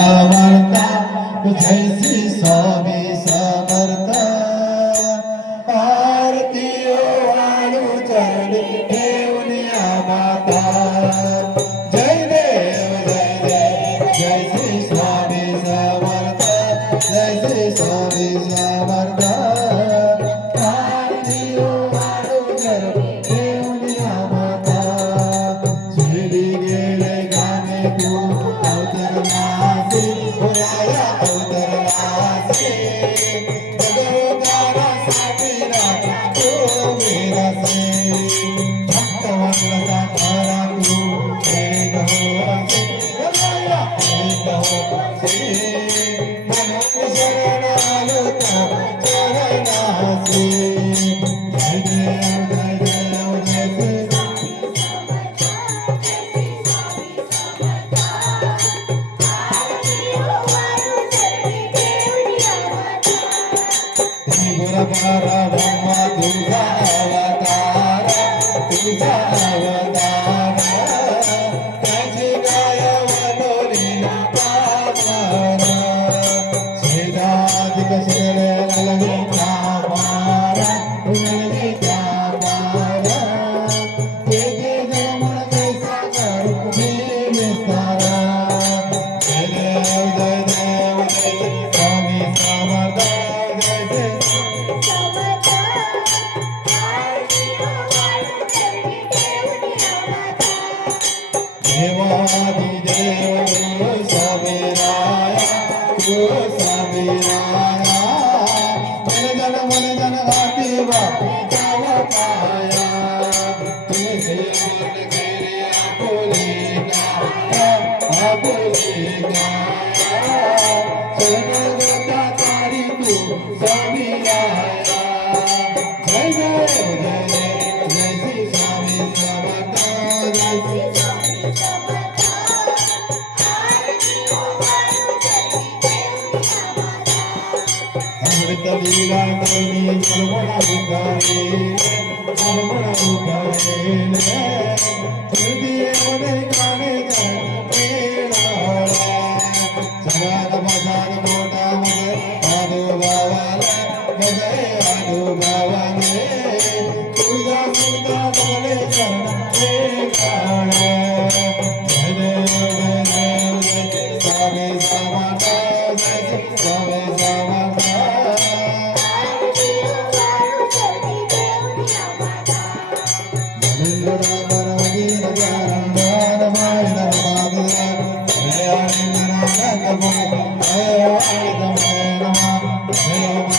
समर्थ जय श्री स्वामी समर्थ आरती वाळू चरणी ठेवूया माता जय देव जय श्री स्वामी समर्थ जय श्री स्वामी समर्थ आरती वाळू चरणी ठेवूया माता शिर्डी गेले गाणे तू अवतरणासी होया अवतरणासी भगवंतासाठी राजा तू मेरासे भक्तवंताचा खरा तू एक होसी होया एक होसी मनोन शरण आलो तर चरणासी जय देव जय देव जय श्री परब्रह्म तुझा अवतार त्याची गाय वनोलीला पामर श्रीदाधिक श्रेय ललिता मार ललिता मार तेथे जन्म कैसा करू मी विस्तार जय देव जय देव जय स्वामी समर्थ जय जय देवादि देव समीराया तू समीराया मन जन घाटी बाप पाया तुझे मन गेले आपुलिका सर्वगता तारी तू समीराया जय देव जय देव जय श्री स्वामी समर्थ जय श्री अमृत लीला करनी निर्मला उगारे हृदय मन गाणे सगळ्यात मजाल मोठा अनुभवाला अनुभवाने तुझा सुद्धा बोले गाणे जय देव जय देव स्वामी समर्थ जय स्वामी समर्थ Hey,